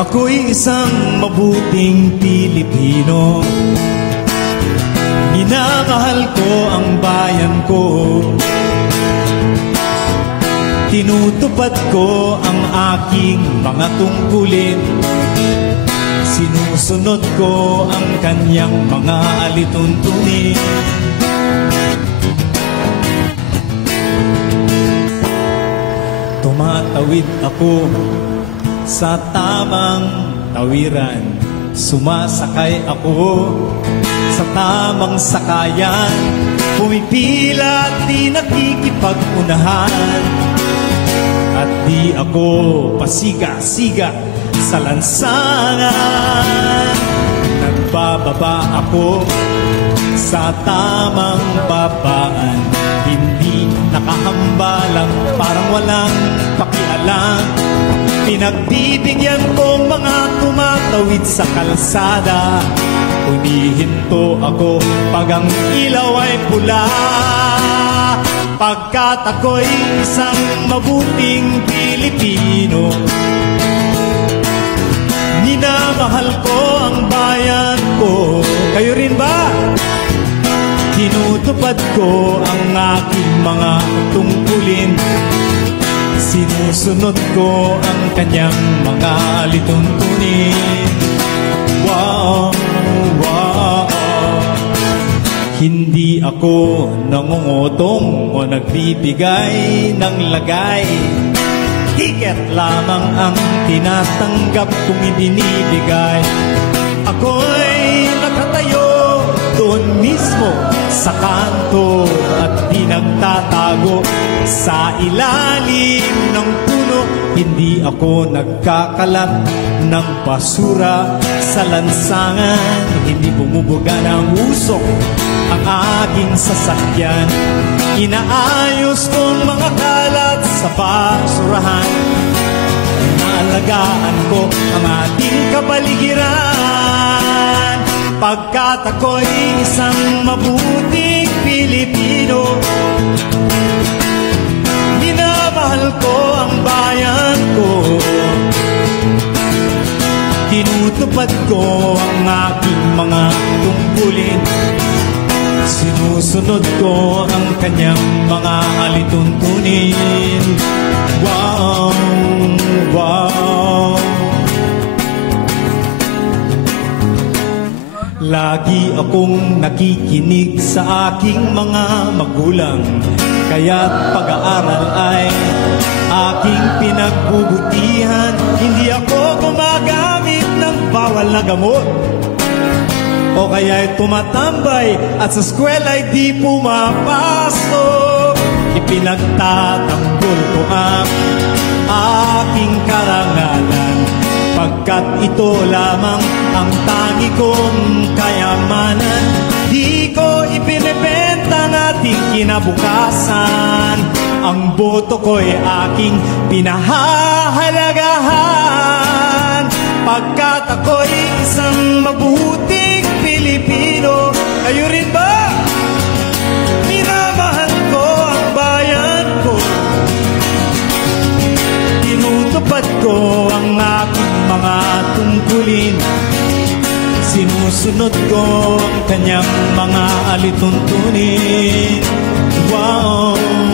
Ako'y isang mabuting Pilipino. Minamahal ko ang bayan ko. Tinutupad ko ang aking mga tungkulin. Sinusunod ko ang kanyang mga alituntunin. Tumatawid ako sa tamang tawiran. Sumasakay ako sa tamang sakayan. Pumipila at di nakikipag-unahan. At di ako pasiga-siga sa lansangan. Nagbababa ako sa tamang babaan. Hindi nakahambalang parang walang pakialam. Pinagbibigyan ko mga tumatawid sa kalsada. Humihinto ako pag ang ilaw ay pula. Pagkat ako'y isang mabuting Pilipino. Minamahal ko ang bayan ko. Kayo rin ba? Tinutupad ko ang aking mga tungkulin. Sinusunod ko ang kanyang mga alituntunin. Wow, wow. Hindi ako nangungutong o nagbibigay ng lagay. Tiket lamang ang tinatanggap kong ibinibigay. Ako'y nakatayo doon mismo sa kanto at di nagtatago sa ilalim ng puno. Hindi ako nagkakalat ng basura sa lansangan. Hindi bumubuga ng usok ang aking sasakyan. Inaayos kong mga kalat sa basurahan. Naalagaan ko ang ating kapaligiran. Pagkat ako'y isang mabuting Pilipino. Minamahal ko ang bayan ko. Tinutupad ko ang aking mga tungkulin. Sinusunod ko ang kanyang mga alituntunin. Wow, wow. Lagi akong nakikinig sa aking mga magulang. Kaya't pag-aaral ay aking pinagbubutihan. Hindi ako gumagamit ng bawal na gamot. O kaya'y tumatambay at sa eskwela'y di pumapasok. Ipinagtatanggol ko ang aking karangalan. Pagkat ito lamang ang tangi kong kayamanan. Di ko ipinibenta ang ating kinabukasan. Ang boto ko'y aking pinahahalagahan. Pagkat ako'y isang mabuting Pilipino. Kayo rin ba? Minamahal ko ang bayan ko. Tinutupad ko ang aking mga tungkulin. Sinusunod ko ang kanyang mga alituntunin. Wow.